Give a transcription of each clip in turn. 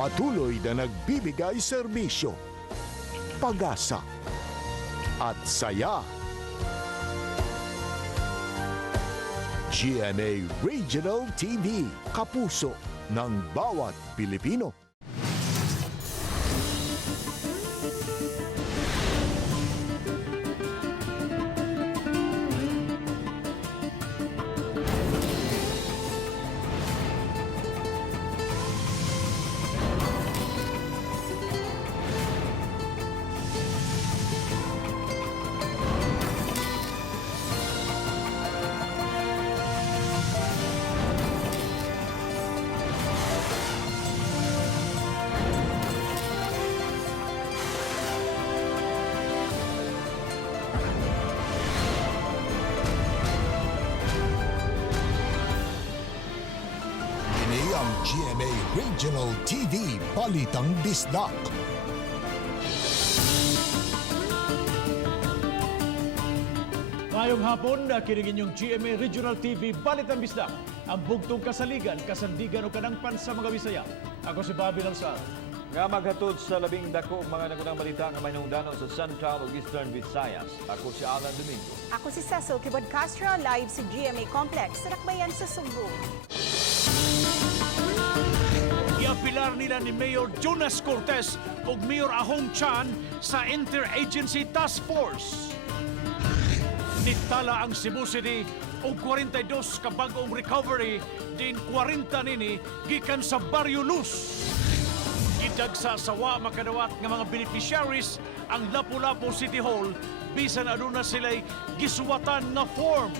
Patuloy na nagbibigay serbisyo, pag-asa at saya. GMA Regional TV, kapuso ng bawat Pilipino. Ang GMA Regional TV, Balitang Bisdak. Ngayong hapon, kinig inyong GMA Regional TV, Balitang Bisdak. Ang bugtong kasaligan, kasandigan o kanangpan sa mga Bisaya. Ako si Bobby Lansar. Nga maghatod sa labing dako mga nag-unang balita nga may nungdano sa Central ug Eastern Visayas. Ako si Alan Domingo. Ako si Cecil Kibod Castro, live sa GMA Complex sa Lakbayan sa Sugbo. Iapilar nila ni Mayor Jonas Cortez ug Mayor Ahong Chan sa Interagency Task Force. Nitala ang Cebu City og 42 ka bag-ong recovery din 40 nini gikan sa Barrio Luz. Idagsa sa wa makadawat nga mga beneficiaries ang Lapu-Lapu City Hall bisan aduna sila'y gisuwatan nga form.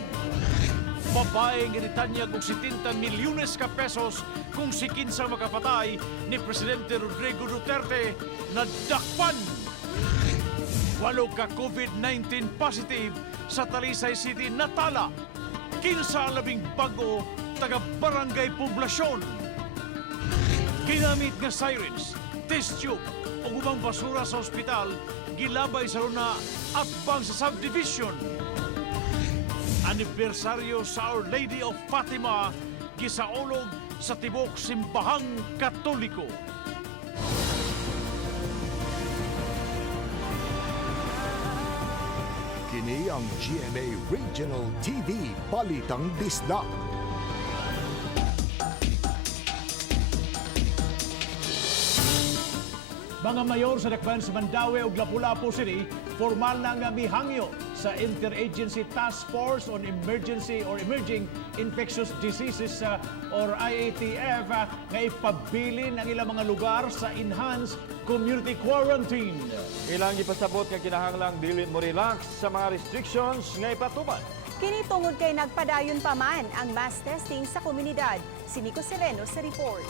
Babaeng initanyag og 70 milyones ka pesos kung si kinsang makapatay ni Presidente Rodrigo Duterte na dakpan. 8 ka COVID-19 positive sa Talisay City natala. Kinsa labing bago taga barangay poblasyon. Ginamit nga sirens, test tube o ubang basura sa ospital gilabay sa luna at bang sa subdivision. Anibersaryo sa Our Lady of Fatima gisaulog sa tibok simbahang Katoliko. Kini ang GMA Regional TV, Balitang Bisdak. Mga mayor sa Dakpan sa Mandaue ug Lapu-Lapu City, formal na nga mihangyo sa Interagency Task Force on Emergency or Emerging Infectious Diseases or IATF nga ipabilin ang ilang mga lugar sa enhanced community quarantine. Ilang ipasabot nga kinahanglang dili mo relax sa mga restrictions nga ipatubad. Kini tungod kay nagpadayon pa man ang mass testing sa komunidad. Si Nico Sereno sa report.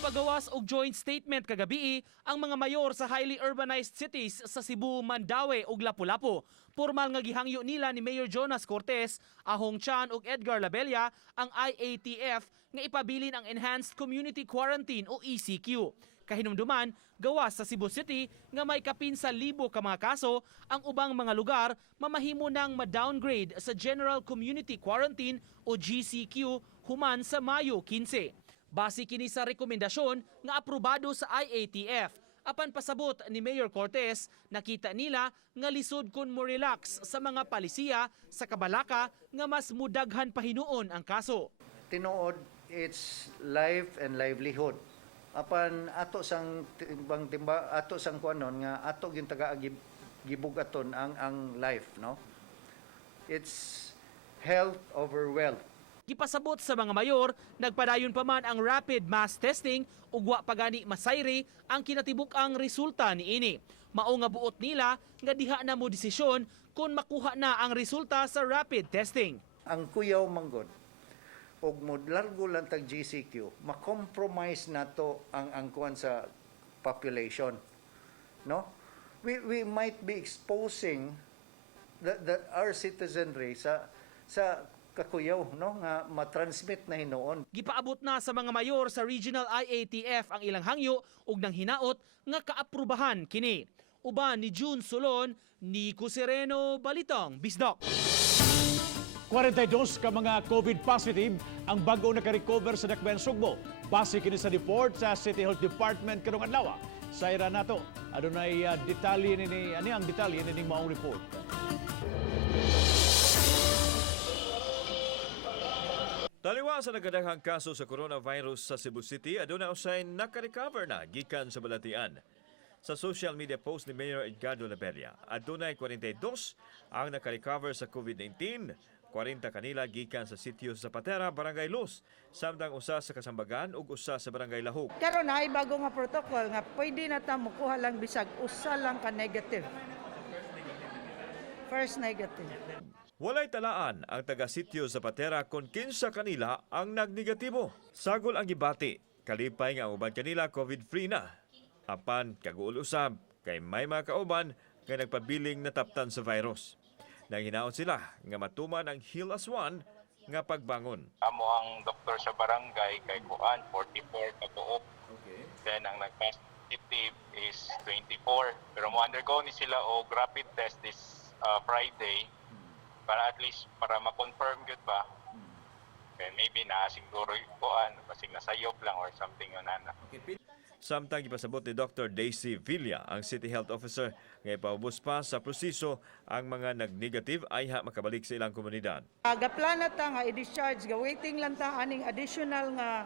Pagawas og joint statement kagabi ang mga mayor sa highly urbanized cities sa Cebu, Mandaue ug Lapu-Lapu. Formal nga gihangyo nila ni Mayor Jonas Cortez, Ahong Chan ug Edgar Labella ang IATF nga ipabilin ang Enhanced Community Quarantine o ECQ. Kahinumduman, gawas sa Cebu City nga may kapin sa libo ka mga kaso, ang ubang mga lugar mamahimo nang ma-downgrade sa General Community Quarantine o GCQ human sa Mayo 15. Base kini sa rekomendasyon nga aprobado sa IATF. Apan pasabot ni Mayor Cortez, nakita nila nga lisod kun mo relax sa mga palisiya sa Kabalaka nga mas mudaghan pahinuon ang kaso. Tinuod, it's life and livelihood. Apan ato sang timbang ato sang kuanon nga ato gyud taga gibugaton ang life, no? It's health over wealth. Gipasabot sa mga mayor, nagpadayon pa man ang rapid mass testing ug wa pagani masayri ang kinatibuk-ang resulta niini. Mao nga buot nila nga diha na mo desisyon kung makuha na ang resulta sa rapid testing. Ang kuyaw manggod ug modlargo lang tag GCQ, ma-compromise nato ang kuan sa population. No? We might be exposing our citizenry sa kakuyaw, no, nga matransmit na hinuon. Gipaabot na sa mga mayor sa regional IATF ang ilang hangyo ug nang hinaot nga kaaprubahan kini. Uban ni June Solon, Nico Sereno, Balitang Bisdak. 42 ka mga COVID positive ang bago naka-recover sa Dakbayan Sugbo. Base kini sa report sa City Health Department karong adlaw. Sa ira nato, adunay detalye nini ani ang detalye nini maong report. Taliwa sa nagadaghang kaso sa coronavirus sa Cebu City, aduna usay naka-recover na gikan sa balatian. Sa social media post ni Mayor Edgardo Laberia, adunay 42 ang naka-recover sa COVID-19. 40 kanila gikan sa sitio sa Zapatera, Barangay Luz, samtang usa sa Kasambagan ug usa sa Barangay Lahog. Karon na ay bago nga protocol nga pwede na ta mukuha lang bisag usa lang ka negative. First negative. Walay talaan ang taga-sitio Zapatera kung kinsa kanila ang nagnegatibo. Sagol ang gibati, kalipay nga ang uban kanila COVID-free na. Apan kaguol usab kay may mga kauban nga nagpabiling nataptan sa virus. Nanghinaon sila nga matuman ang Heal as One nga pagbangon. Amo ang doktor sa barangay kay Kuan 44 ka buok. Okay. Then ang nag-positive is 24. Pero mo undergo ni sila og rapid test this Friday para at least para ma-confirm gud ba. Okay, maybe na siguro kuan basig nasayop lang or something yun ana. Okay. Samtang ipasabot ni Dr. Daisy Villa, ang City Health Officer, nga ipaubos pa sa proseso ang mga nag-negative ay makabalik sa ilang komunidad. Gaplana ta nga i-discharge, waiting lang ta aning additional nga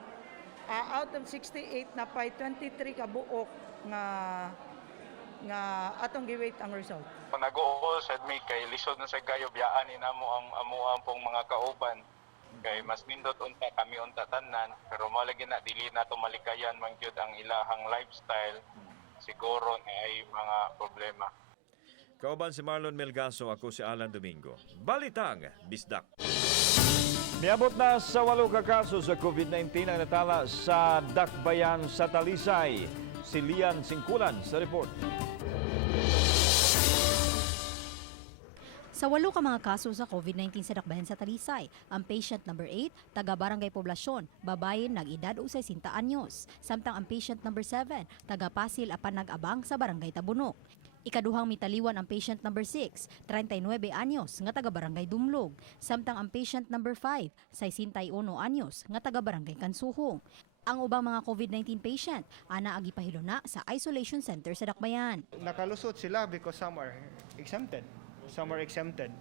out of 68 na pay 23 ka buok nga atong gi-wait ang result. Kung nag-uol sa me kay lisod na sa gayo biyaan ni namo ang amuang pong mga kauban. Kay mas nindot unta kami unta tanan pero malagi na dili na to malikayan man gyud ang ilahang lifestyle siguro na ay mga problema. Kauban si Marlon Melgaso, ako si Alan Domingo. Balitang Bisdak. Niabot na sa 8 ka kaso sa COVID-19 ang natala sa Dakbayan sa Talisay. Si Lian Singkulan sa report. Sa 8 ka mga kaso sa COVID-19 sa Dakbayan sa Talisay, ang patient number 8, taga-barangay Poblasyon, babae nag-edad o 60 anyos. Samtang ang patient number 7, taga-Pasil apan nag-abang sa barangay Tabunok. Ikaduhang mitaliwan ang patient number 6, 39 anyos, nga taga-barangay Dumlog. Samtang ang patient number 5, 61 anyos, nga taga-barangay Kansuhong. Ang ubang mga COVID-19 patient, ana agi pahiluna sa isolation center sa Dakbayan. Nakalusot sila because some are exempted. Some are exempted.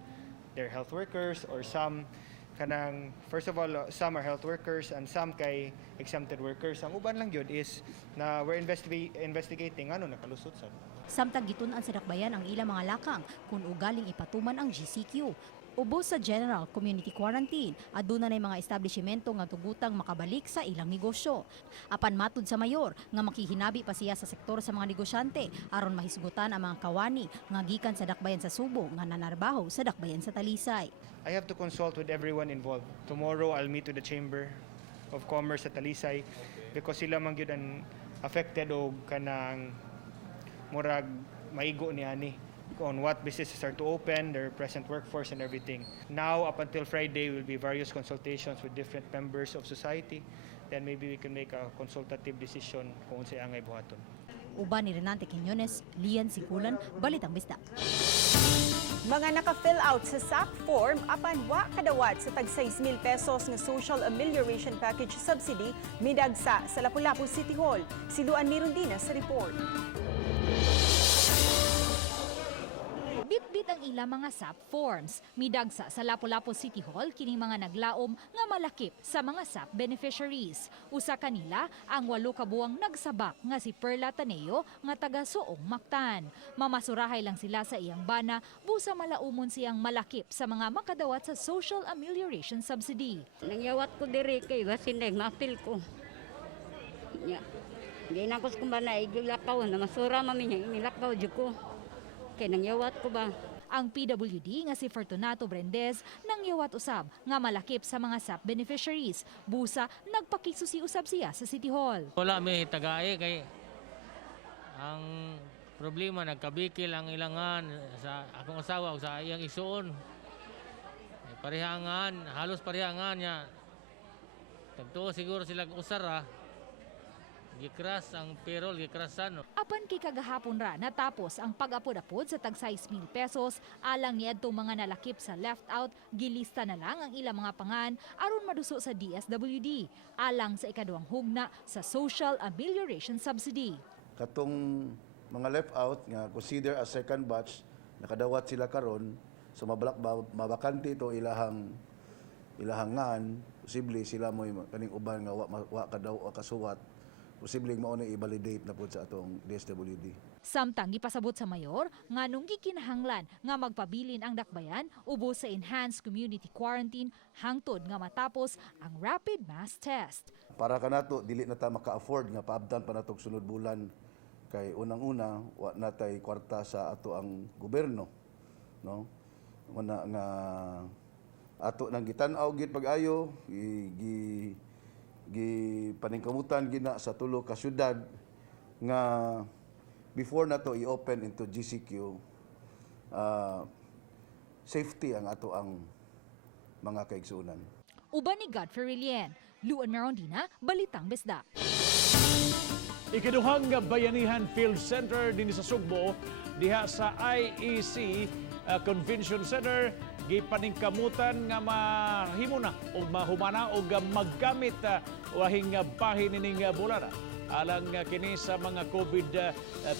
They're health workers or some kanang, first of all, some are health workers and some kay exempted workers. Ang uban lang yun is na we're investigating nakalusot sa. Samtang gitun-an sa Dakbayan ang ilang mga lakang kung ugaling ipatuman ang GCQ. Ubos sa general community quarantine, aduna nay mga establishmento nga tugutang makabalik sa ilang negosyo. Apan matud sa mayor nga makihinabi pa siya sa sektor sa mga negosyante aron mahisgutan ang mga kawani nga gikan sa Dakbayan sa Subo nga nanarbaho sa Dakbayan sa Talisay. I have to consult with everyone involved. Tomorrow I'll meet with the Chamber of Commerce sa Talisay because sila man gyud ang affected og kanang murag maigo ni ani on what businesses are to open, their present workforce and everything. Now, up until Friday, will be various consultations with different members of society. Then maybe we can make a consultative decision kung unsay angay buhaton. Uban ni Renante Quiñones, Lian Sikulan, Balitang Bisdak. Mga naka-fill out sa SAP form apan wa kadawat sa tag 6,000 pesos nga Social Amelioration Package Subsidy midagsa sa Lapu-Lapu City Hall. Si Luan Mirundina sa report. Bitbit ang ilang mga SAP forms. Midagsa sa Lapu-Lapu City Hall kining mga naglaom nga malakip sa mga SAP beneficiaries. Usa kanila ang 8 ka buwang nagsabak nga si Perla Taneo nga taga Suong Mactan. Mamasurahay lang sila sa iyang bana busa malaumon siyang malakip sa mga makadawat sa Social Amelioration Subsidy. Nangyawat ko diri kay basinday mapil ko. Hindi na ko kumbana igilakaw na masura mami niya inilakaw jud ko. Kaya nangyawat ko ba? Ang PWD nga si Fortunato Brendez nangyawat usab nga malakip sa mga SAP beneficiaries. Busa nagpakisusi-usab siya sa City Hall. Wala may tagay kay ang problema nagkabikil ang ilangan sa akong asawa o sa iyang isuon. Halos parehangan niya. Tagtuo siguro sila usara. gikras ang payroll, gikrasan. Apan kay kagahapon ra natapos ang pag-apod-apod sa tag 6,000 pesos alang niadtong mga nalakip sa left out, gilista na lang ang ilang mga pangan aron maduso sa DSWD alang sa ikaduhang hugna sa Social Amelioration Subsidy. Katong mga left out nga consider as second batch nakadawat sila karon so mabakante ito ilahang ngan posible sila mo kaning uban nga wa kasuwat posibleng mao na i-validate na pud sa atong DSWD. Samtang gipasabot sa mayor nganong gikinahanglan nga magpabilin ang dakbayan ubos sa enhanced community quarantine hangtod nga matapos ang rapid mass test. Para kanato dili na ta maka-afford nga paabtan pa natong sunod bulan kay unang-una wa natay kwarta sa ato ang gobyerno, no? Una nga ato nang gitan-aw gid pag-ayo paningkamutan gina sa tulo ka syudad nga before na to i-open into GCQ safety ang ato ang mga kaigsuonan. Uban ni Godfrey Rilien, Luan Merondina, Balitang Bisdak. Ikaduhang Bayanihan Field Center din sa Sugbo diha sa IEC Convention Center gipaningkamutan nga mahimo na o mahumana o maggamit wahing bahin ning bulana alang kini sa mga COVID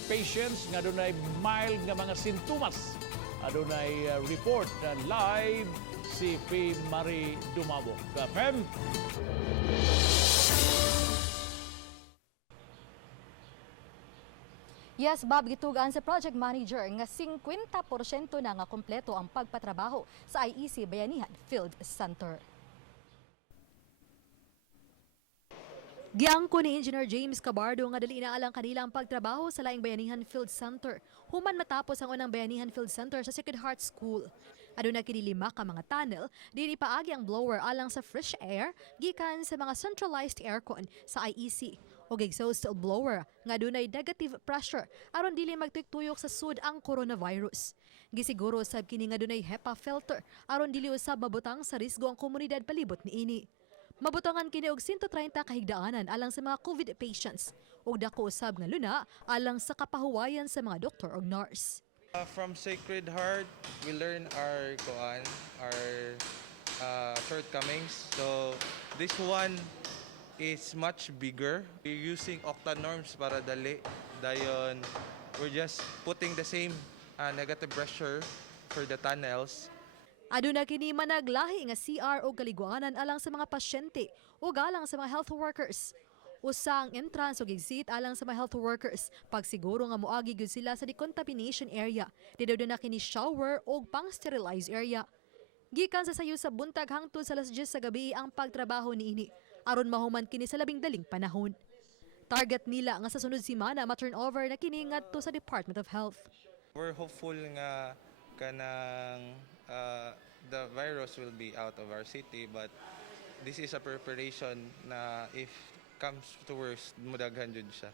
patients nga dunay mild nga mga sintomas. Adunay report live si P. Marie Dumabok. Pem. Yes, Bob, gitugan sa project manager nga 50% na nga kompleto ang pagpatrabaho sa IEC Bayanihan Field Center. Giangko ni Engineer James Cabardo nga dali na alang kanila ang pagtrabaho sa laing Bayanihan Field Center. Human matapos ang unang Bayanihan Field Center sa Sacred Heart School. Aduna kini 5 ka mga tunnel, dili paagi ang blower alang sa fresh air gikan sa mga centralized aircon sa IEC. O exhaust blower nga dunay negative pressure aron dili magtukyok sa sud ang coronavirus. Gisiguro sab kini nga dunay HEPA filter aron dili usab mabutang sa risgo ang komunidad palibot niini. Mabutangan kini og 130 kahigdaanan alang sa mga COVID patients ug dako usab nga luna alang sa kapahuwayan sa mga doktor ug nurse. From Sacred Heart, we learn our shortcomings. So this one is much bigger. We're using octa norms para dali. Dayon, we're just putting the same negative pressure for the tunnels. Aduna kini managlahi nga CR o kaliguanan alang sa mga pasyente o galang sa mga health workers. Usang entrance o exit alang sa mga health workers pagsiguro nga moagi gyud sila sa decontamination area. Didawd na kini shower o pang-sterilize area. Gikan sa sayo sa buntag hangtod sa alas 10 sa gabi ang pagtrabaho niini aron mahuman kini sa labing daling panahon. Target nila nga sa sunod semana ma-turnover na kini ngadto sa Department of Health. We're hopeful nga kanang the virus will be out of our city, but this is a preparation na if comes to worst mudaghan jud siya.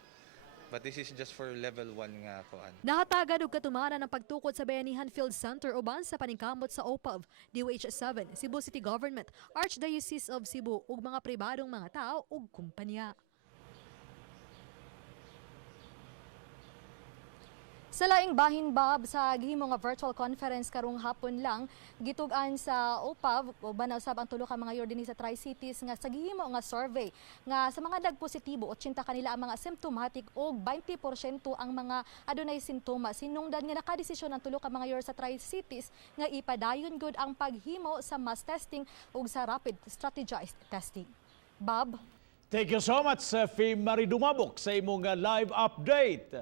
But this is just for level 1 nga kuan. Nahatagad og katumaran ng pagtukod sa Bayanihan Field Center uban sa paningkamot sa OPAV, DOH7, Cebu City Government, Archdiocese of Cebu ug mga pribadong mga tao ug kumpanya. Sa laing bahin, Bob, sa gihimo nga virtual conference karong hapon lang, gitug-an sa OPAV, o banasab ang tulo ka mga yor dinhi sa Tri-Cities nga sa gihimo nga survey nga sa mga nagpositibo, 80 kanila ang mga symptomatic o 20% ang mga adunay sintomas. Sinungdan nga nakadesisyon ang tulo ka mga yor sa Tri-Cities nga ipadayon gud ang paghimo sa mass testing ug sa rapid strategized testing. Bob? Thank you so much, P. Marie Dumabok, sa imong live update.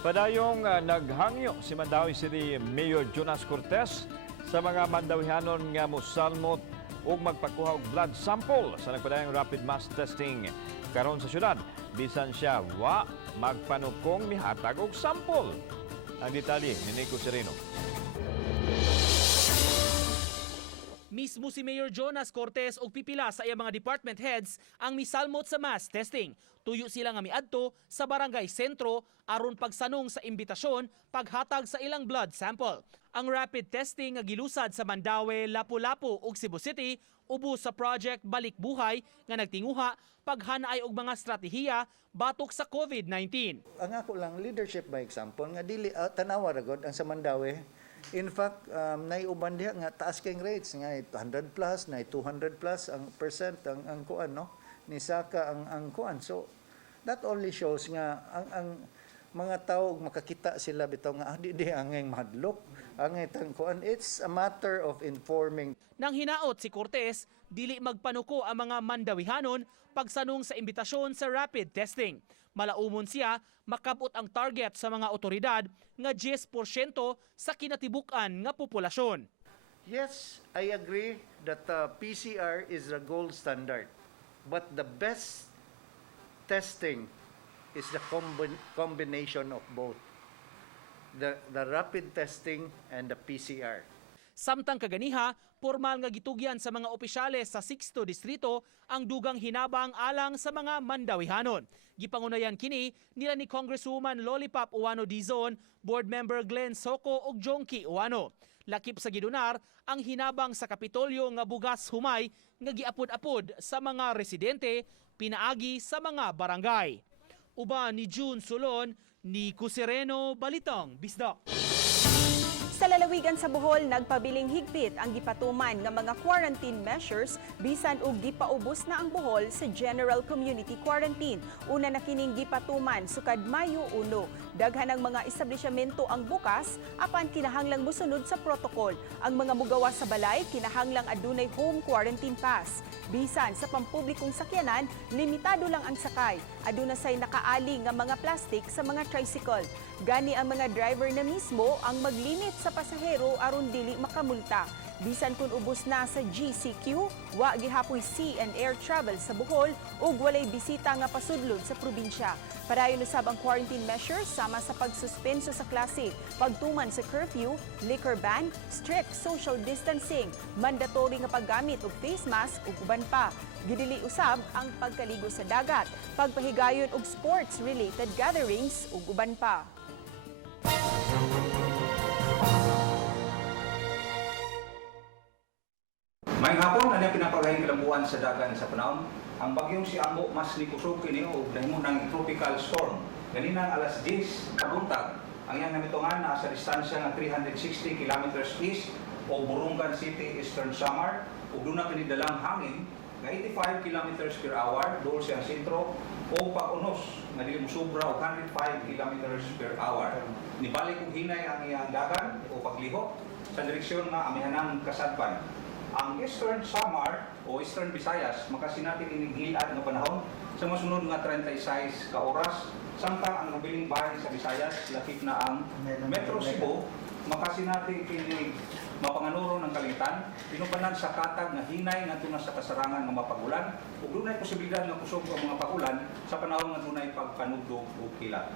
Padayong naghangyo si Mandawi City Mayor Jonas Cortez sa mga Mandawihanon nga mosalmot ug magpakuha og blood sample sa nagpadayong rapid mass testing karon sa syudad. Bisan siya wa magpanukong mihatag og sample. Ang detalye ni Nico Sereno. Mismo si Mayor Jonas Cortez og pipila sa iyang mga department heads ang misalmot sa mass testing. Tuyo sila nga miadto sa barangay sentro aron pagsanong sa imbitasyon paghatag sa ilang blood sample. Ang rapid testing nga gilusad sa Mandawi, Lapu-Lapu ug Cebu City Ubos sa project Balik Buhay nga nagtinguha paghanaay og mga stratehiya batok sa COVID-19. Ang ako lang leadership by example nga dili tanawa ra gud ang sa Mandawi. In fact, naiuban diha nga taas kayong rates nga 100 plus, na 200 plus ang percent ang kuan no ni saka ang kuan. So that only shows nga ang mga tao makakita sila bitaw nga di angay mahadlok, angay tang kuan. It's a matter of informing. Nang hinaot si Cortez, dili magpanuko ang mga Mandawihanon pagsanong sa imbitasyon sa rapid testing. Malaumon siya makabot ang target sa mga otoridad nga 10% sa kinatibukan nga populasyon. Yes, I agree that PCR is the gold standard. But the best testing is the combination of both. The rapid testing and the PCR. Samtang kaganiha, formal nga gitugyan sa mga opisyales sa 6th Distrito ang dugang hinabang alang sa mga Mandawihanon. Gipangunayan kini nila ni Congresswoman Lollipop Uwano Dizon, Board Member Glenn Soco ug Jonky Uwano. Lakip sa gidunar ang hinabang sa Kapitolyo nga bugas humay nga giapod-apod sa mga residente pinaagi sa mga barangay. Uba ni June Sulon, ni Kusireno, Balitang Bisdak. Sa lalawigan sa Bohol, nagpabiling higpit ang gipatuman nga mga quarantine measures bisan og gipaubos na ang Bohol sa General Community Quarantine. Una na kining gipatuman sukad Mayo 1. Daghan ang mga establishmento ang bukas apan kinahanglang mosunod sa protokol. Ang mga mugawa sa balay kinahanglang adunay home quarantine pass. Bisan sa pampublikong sakyanan, limitado lang ang sakay. Aduna say nakaali nga mga plastic sa mga tricycle. Gani ang mga driver na mismo ang maglimit sa pasahero aron dili makamulta. Bisan kun ubos na sa GCQ, wa gihapoy sea and air travel sa Bohol ug walay bisita nga pasudlod sa probinsya. Padayon usab ang quarantine measures sama sa pagsuspenso sa klase, pagtuman sa curfew, liquor ban, strict social distancing, mandatory nga paggamit og face mask ug uban pa. Gidili usab ang pagkaligo sa dagat, pagpahigayon og sports-related gatherings ug uban pa. May hapon na pinapagayang kalambuan sa dagan sa panahon. Ang bagyong si Ambo mas ni kusog kini og dahimo ng tropical storm. Ganina alas 10 kabuntag, ang iyang namitungan na sa distansya nga 360 kilometers east o Burungan City, Eastern Samar, ug duna kini dalang hangin nga 85 kilometers per hour dool sa sentro o pag-unos nga dili mosobra og 105 kilometers per hour. Nibalik og hinay ang iyang dagan o pagliho sa direksyon nga amihanang kasadpan. Ang Eastern Samar o Eastern Visayas makasinatin ining hilat nga panahon sa masunod nga 36 ka oras, samtang ang nabiling bahay sa Visayas lakip na ang Metro Cebu makasinatin kini mapanganuro ng kalingitan, pinupanan sa katag nga hinay nga tuna sa kasarangan nga mapagulan ug dunay posibilidad nga kusog ang mga pagulan sa panahon nga dunay pagpanugdog ug kilat.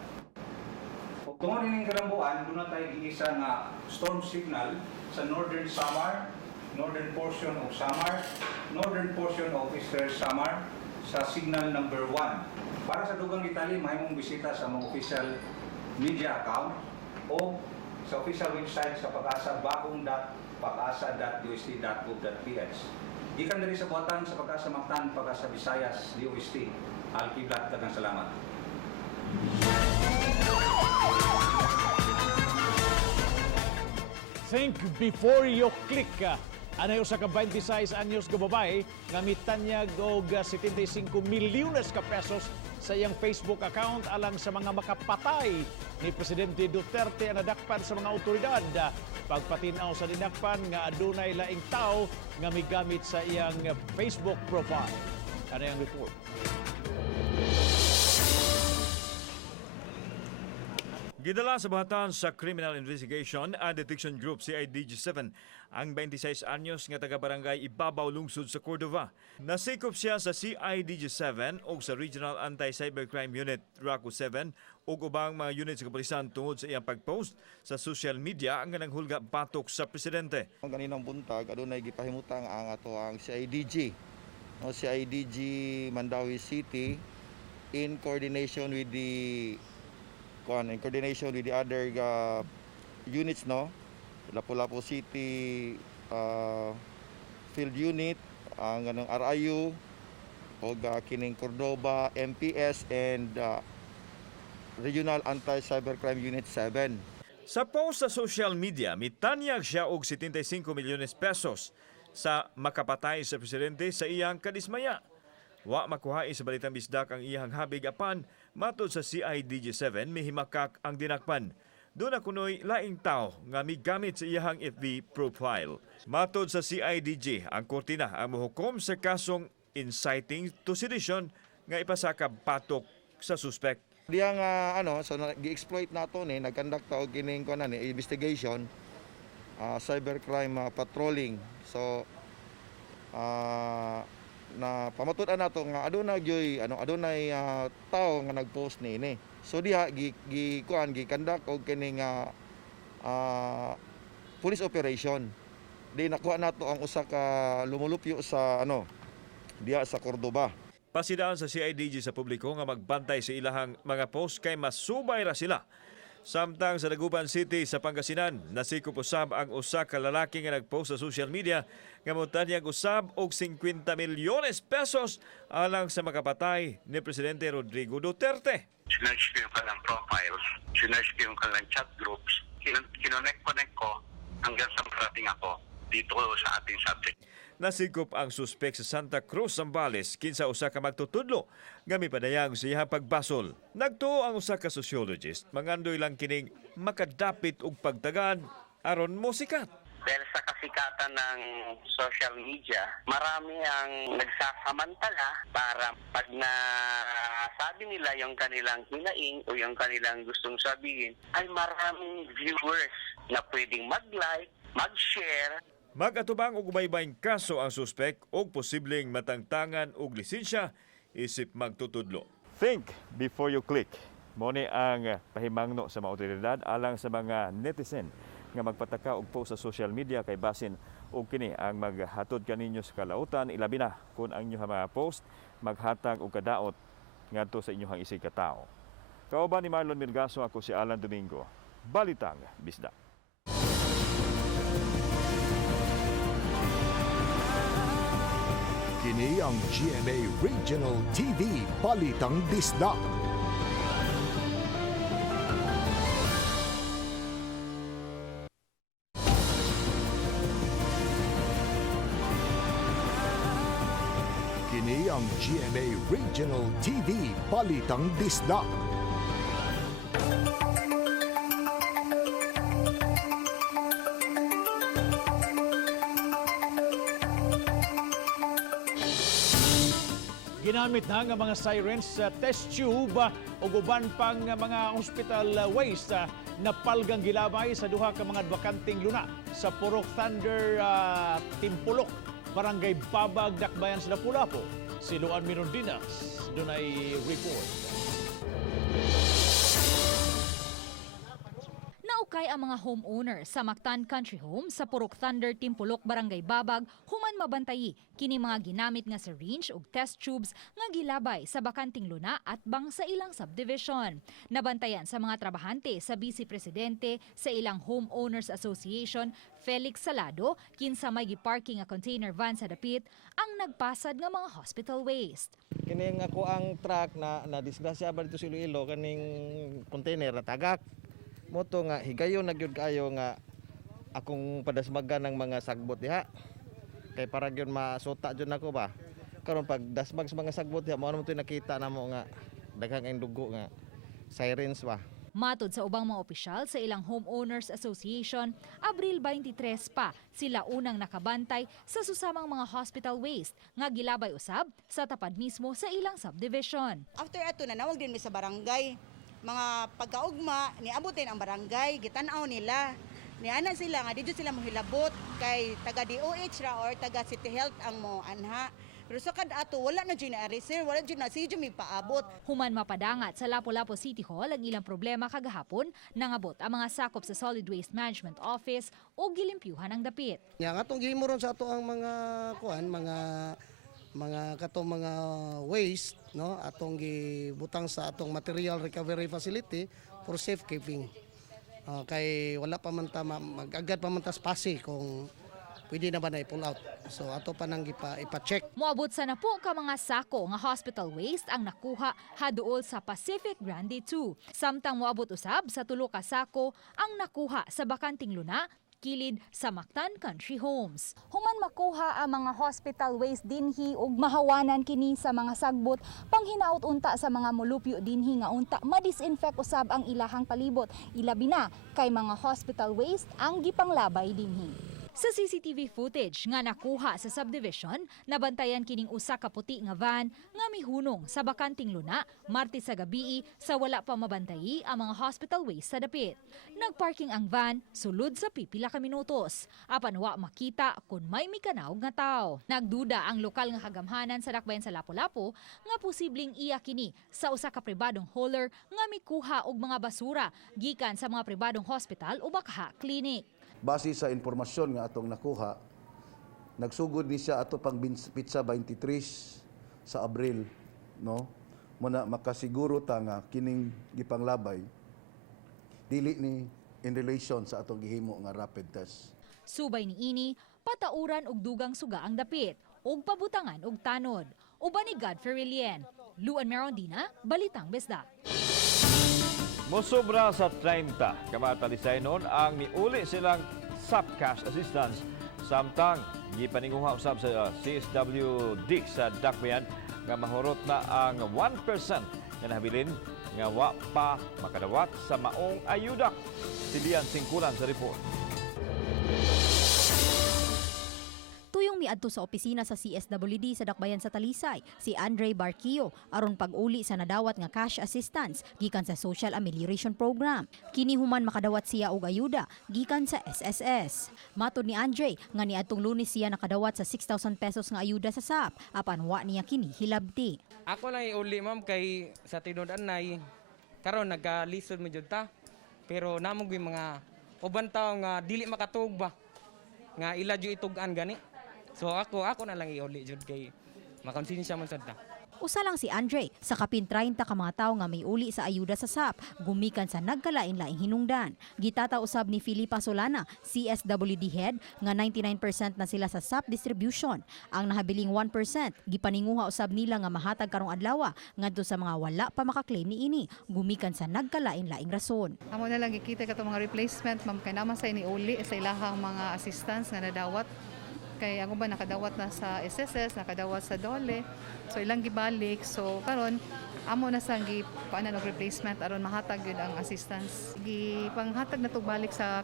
Tungod ining kalambuan, doon na tayo giisa nga storm signal sa Northern Samar, northern portion of Samar, northern portion of Eastern Samar sa signal number 1. Para sa dugang detalye, mahimong bisita sa mga official media account o sa official website sa Pag-asa bagong.pagasa.usd.gov.ph. Gikan diri sa buhatan sa Pag-asa Mactan, Pag-asa Visayas, DOST. Alkiblat, daghang salamat. Think before you click. Anayo sa ka 26 anyos nga babae nga mitanyag og 75 milyones ka pesos sa iyang Facebook account alang sa mga makapatay ni Presidente Duterte ang nadakpan sa mga otoridad. Pagpatinaw sa dinakpan nga adunay laing tao nga migamit sa iyang Facebook profile. Ano yung report? Gidala sa bahatan sa Criminal Investigation and Detection Group CIDG-7 ang 26 anyos nga taga-barangay Ibabaw lungsod sa Cordova. Nasikop siya sa CIDG-7 o sa Regional Anti-Cybercrime Unit RACO 7 o ubang mga unit sa kapulisan tungod sa iyang pag-post sa social media ang nanghulga batok sa presidente. Kaninang buntag adunay gipahimutang ang ato ang CIDG o CIDG Mandawi City in coordination with the other units, no? Lapu-Lapu City Field Unit, ang ganang RIU o kining Cordoba, MPS and Regional Anti-Cybercrime Unit 7. Sa post sa social media, mitanyag siya og 75 milyones pesos sa makapatay sa presidente sa iyang kadismaya. Wa makuha sa Balitang Bisdak ang iyang habig apan matod sa CIDG7 mihimakak ang dinakpan. Doon na kunoy laing tao nga migamit sa iyang FB profile. Matod sa CIDG, ang korte na ang mohukom sa kasong inciting to sedition nga ipasakab patok sa suspect. Diya nga so gi-exploit nato ni nagconduct og kining investigation, cybercrime patrolling. So na pamatudan nato nga aduna gyoy adunay tao nga nagpost ni. So diha gi-conduct og kining police operation. Di nakuha nato ang usa ka lumulupyo sa diha sa Cordoba. Pasidaan sa CIDG sa publiko nga magbantay sa ilahang mga post kay masubay ra sila. Samtang sa Dagupan City sa Pangasinan, nasikop usab ang usa ka lalaki nga nagpost sa social media nga motanyag usab og 50 milyones pesos alang sa makapatay ni Presidente Rodrigo Duterte. Sinerge ko yung kanilang profiles, sinerge ko yung kanilang chat groups, kinonect ko hanggang sa marating ako dito sa ating subject. Nasigop ang suspek sa Santa Cruz, Zambales, kinsa usa ka magtutudlo nga mipadayang sa iyang pagbasol. Nagtuo ang usa ka sociologist, mangandoy lang kining makadapit og pagtagan aron mo sikat. Dahil sa kasikatan ng social media, marami ang nagsasamantala para pag nasabi nila yung kanilang hinaing o yung kanilang gustong sabihin, ay maraming viewers na pwedeng mag-like, mag-share. Mag-atubang og baybayng kaso ang suspek og posibleng matangtangan og lisensya isip magtutudlo. Think before you click. Mo ni ang pahimangno sa mga otoridad alang sa mga netizen nga magpataka og post sa social media kay basin og kini ang maghatod kaninyo sa kalautan, ilabi na kung ang inyong mga post maghatag og kadaot ngadto sa inyong isig ka tawo. Kauban ni Marlon Milgaso, ako si Alan Domingo. Balitang Bisdak. Kini ang GMA Regional TV Balitang Bisdak. Kini ang GMA Regional TV Balitang Bisdak. Ginamit na nga mga sirens sa test tube o uban pang mga hospital waste na palgang gilabay sa duha ka mga bakanting luna sa Purok Thunder, Timpulok, Barangay Babag, Dakbayan sa Lapu-Lapu. Si Luan Mirondinas, doon ay report. Naukay ang mga homeowner sa Mactan Country Home sa Purok Thunder, Timpulok, Barangay Babag human mabantayi kini mga ginamit nga syringe ug test tubes nga gilabay sa bakanting luna at bang sa ilang subdivision. Nabantayan sa mga trabahante sa Vice Presidente sa ilang Homeowners Association, Felix Salado, kinsa may giparking nga container van sa dapit ang nagpasad nga mga hospital waste. Kining ako ang truck na disgrasya ba dito sa Iloilo kaning container na tagak. Moto nga higayon nagyud kayo nga akong padasmagan ng mga sagbot diha. Kay para gyud masuta jud nako ba. Karon pag dasmag sa mga sagbot diha mao naman toy nakita namo nga daghang ang dugo nga sirens ba. Matod sa ubang mga opisyal sa ilang Homeowners Association, Abril 23 pa sila unang nakabantay sa susamang mga hospital waste nga gilabay usab sa tapad mismo sa ilang subdivision. After ato na nawag din mi sa barangay. Mga pagkaugma, niabutin ang barangay, gitanaw nila. Niana sila nga dito sila mohilabot kay taga DOH ra or taga City Health ang mo anha. Pero sa kad-ato wala na dyan na sir, wala dyan na si Jimmy paabot. Human mapadangat sa Lapu-Lapu City Hall ang ilang problema kagahapon, nangabot ang mga sakop sa Solid Waste Management Office o gilimpyuhan ang dapit. Nga atong gihimuron sa ato ang mga kuan, mga waste, no, atong gibutang sa atong material recovery facility for safekeeping. Kay wala pa man ta mag-agad pa man ta spasi kung pwede naman na i-pull out. So ato pa nang ipa-check. Moabot sa na po ka mga sako nga hospital waste ang nakuha haduol sa Pacific Grande 2. Samtang moabot usab sa 3 ka sako ang nakuha sa bakanting luna kilid sa Mactan Country Homes. Human makuha ang mga hospital waste dinhi ug mahawanan kini sa mga sagbot panghinaot unta sa mga molupyo dinhi nga unta ma-disinfect usab ang ilahang palibot. Ilabi na kay mga hospital waste ang gipanglabay dinhi. Sa CCTV footage nga nakuha sa subdivision, nabantayan kining usa ka puti nga van nga mihunong sa bakanting luna Martes sa gabii sa wala pa mabantayi ang mga hospital waste sa dapit. Nagparking ang van sulod sa pipila ka minutos. Apan wa makita kung may mikanaog nga tawo. Nagduda ang lokal nga kagamhanan sa dakbayan sa Lapu-Lapu nga posibleng iya kini sa usa ka pribadong hauler nga mikuha og mga basura gikan sa mga pribadong hospital o baka clinic. Base sa informasyon nga atong nakuha, nagsugod ni siya ato pang pizza 23 sa Abril, no? Muna makasiguro ta nga kining gipanglabay dili ni in relation sa atong gihimo nga rapid test. Subay ni ini, patauran og dugang suga ang dapit, og pabutangan og tanod. Uban ni Godfrey Rilien, Luan Merondina, Balitang Bisdak. Mosobra sa 30 kamatalisay noon ang niuli silang SAP cash assistance samtang gipaninguha usab sa CSWD sa Dakbayan nga mahurot na ang 1% nga nahabilin nga wa pa makadawat sa maong ayuda. Silian Singkulan sa report. Tuyong miadto sa opisina sa CSWD sa Dakbayan sa Talisay, si Andre Barquillo aron pag-uli sa nadawat nga cash assistance gikan sa Social Amelioration Program. Kini human makadawat siya og ayuda gikan sa SSS. Matud ni Andre nga niadtong Lunes siya nakadawat sa 6,000 pesos nga ayuda sa SAP apan wa niya kini hilabti. Ako lang iuli ma'am kay sa tinud anay karon nagalisod mo jud ta. Pero namog mga uban tawo nga dili makatug ba nga ila jud itugan gani. So ako na lang iuli jud kay makonsensya man sad ta. Usa lang si Andre sa kapin 30 ka mga tawo nga may uli sa ayuda sa SAP gumikan sa nagkalain-laing hinungdan. Gitata usab ni Filipa Solana, CSWD head nga 99% na sila sa SAP distribution. Ang nahabiling 1% gipaninguha usab nila nga mahatag karong adlawa ngadto sa mga wala pa makaklaim niini gumikan sa nagkalain-laing rason. Amo na lang gikita kato mga replacement ma'am kay naman sa iniuli sa ilahang mga assistance nga nadawat. Kay ako ba nakadawat na sa SSS, nakadawat sa DOLE. So ilang gibalik. So karon amo na sang gipaanan og replacement aron mahatag gyud ang assistance. Gipanghatag na to balik sa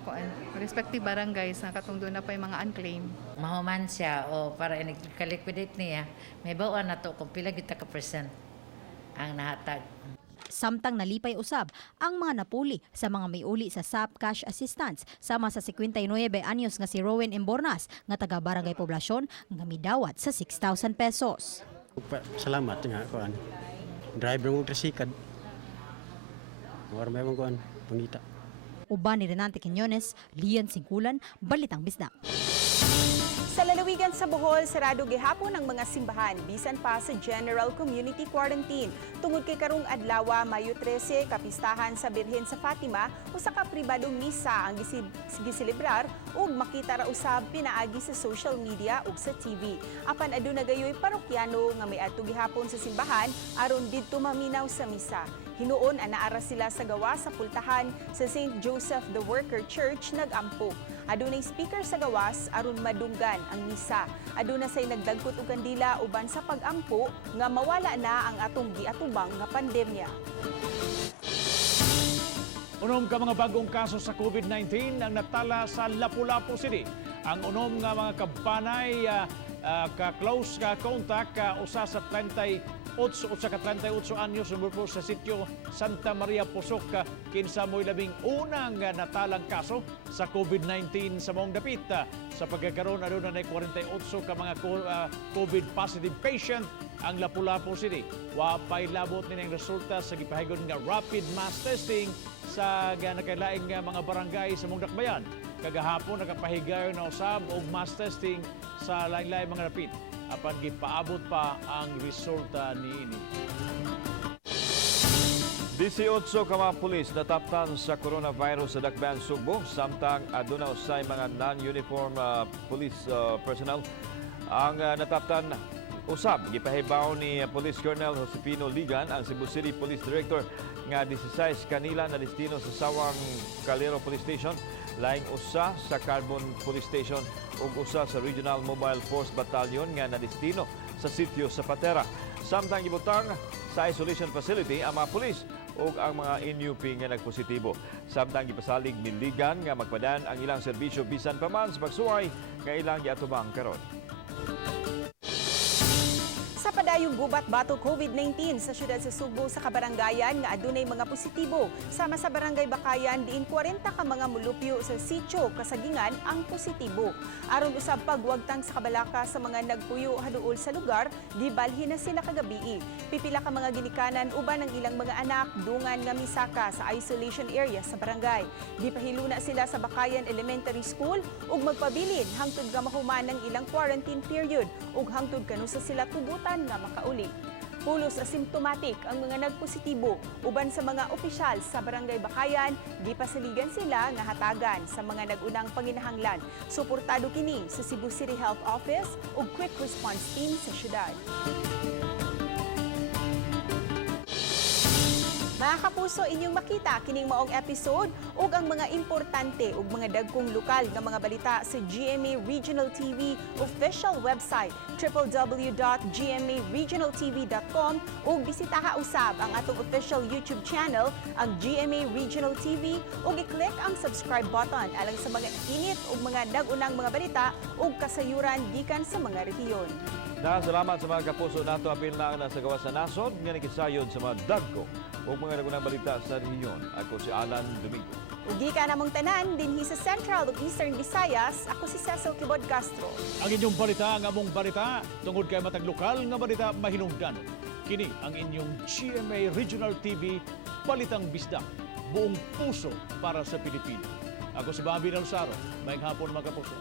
respective barangays na katong doon na pa yung mga unclaim. Mahuman siya o para i-liquidate niya, may bawaan na to kung pila kita ka percent ang nahatag. Samtang nalipay usab ang mga napuli sa mga may uli sa SAP cash assistance sama sa 59 anyos nga si Rowan Embornas nga taga Barangay Poblasyon nga midawat sa 6,000 pesos. Salamat nga kuan. Driver mo tricycad. War may mong kuan pangita. Uban ni Renante Quiñones, Lian Singkulan, Balitang Bisdak. Sa lalawigan sa Bohol, sarado gihapon ang mga simbahan bisan pa sa General Community Quarantine. Tungod kay karong adlawa, Mayo 13, kapistahan sa Birhen sa Fatima, usa ka pribadong misa ang giselebrar ug makita ra usab pinaagi sa social media ug sa TV. Apan aduna gayoy parokyano nga may adto gihapon sa simbahan aron didto maminaw sa misa. Hinuon anaara sila sa gawa sa pultahan sa St. Joseph the Worker Church nag-ampo. Adunay speaker sa gawas aron madunggan ang misa. Aduna say nagdagkot og kandila uban sa pag-ampo nga mawala na ang atong giatubang nga pandemya. Unom ka mga bagong kaso sa COVID-19 ang natala sa Lapu-Lapu City. Ang unom nga mga kabanay ka-close ka contact usa sa 38 anyos sumurpo sa sitio Santa Maria Pusok kinsa mo'y labing unang natalang kaso sa COVID-19 sa maong dapit. Sa pagkakaroon aduna na 48 ka mga COVID positive patient ang Lapu-Lapu City. Wa pay labot ni ang resulta sa gipahigon nga rapid mass testing sa nakailaing mga barangay sa maong dakbayan. Kagahapon nakapahigayon na usab og mass testing sa lain-lain mga dapit. Apan gipaabot pa ang resulta niini. 18 ka mga pulis nataptan sa coronavirus sa Dakbayan, Sugbo, samtang aduna usay mga non-uniform police personnel ang nataptan. Usab gipahibaw ni Police Colonel Josepino Ligan, ang Cebu City Police Director, nga 16 kanila na destino sa Sawang Calero Police Station, laing usa sa Carbon Police Station ug usa sa Regional Mobile Force Battalion nga na destino sa sitio sa Patera. Samtang gibutang sa isolation facility ang mga pulis ug ang mga NUP nga nagpositibo. Samtang gipasalig ni Ligan nga magpadan ang ilang serbisyo bisan pa man sa pagsuway nga ilang giatubang karon. Sa padayong gubat bato COVID-19 sa syudad sa Subo sa kabarangayan nga adunay mga positibo. Sama sa barangay Bakayan, diin 40 ka mga mulupyo sa sitio kasagingan ang positibo. Aron usab pagwagtang sa kabalaka sa mga nagpuyo haduol sa lugar, gibalhin na sila kagabi. Pipila ka mga ginikanan uban ang ilang mga anak dungan nga misaka sa isolation area sa barangay. Gipahiluna sila sa Bakayan Elementary School ug magpabilin hangtod nga mahuman ang ilang quarantine period ug hangtod kanusa sila tugutan nga makauli. Pulos asymptomatic ang mga nagpositibo. Uban sa mga opisyal sa Barangay Bakayan, gipasaligan sila nga hatagan sa mga nag-unang panginahanglan. Suportado kini sa Cebu City Health Office ug Quick Response Team sa syudad. Mga kapuso, inyong makita kining maong episode ug ang mga importante ug mga dagkong lokal nga mga balita sa GMA Regional TV official website www.gmaregionaltv.com ug bisitaha usab ang atong official YouTube channel, ang GMA Regional TV, ug i-click ang subscribe button alang sa mga init ug mga nag-unang mga balita ug kasayuran gikan sa mga rehiyon. Salamat sa mga kapuso nato apil na ang nasa gawas sa nasod nga nakisayod sa mga dagko ug mga nag-unang balita sa rehiyon. Ako si Alan Domingo. Ugi ka namong tanan dinhi sa Central ug Eastern Visayas. Ako si Cecil Kibod Castro. Ang inyong balita, ang among balita, tungod kay matag lokal nga balita mahinungdan. Kini ang inyong GMA Regional TV, Balitang Bisdak, buong puso para sa Pilipino. Ako si Bobby Nalsaro. Maayong hapon mga kapuso.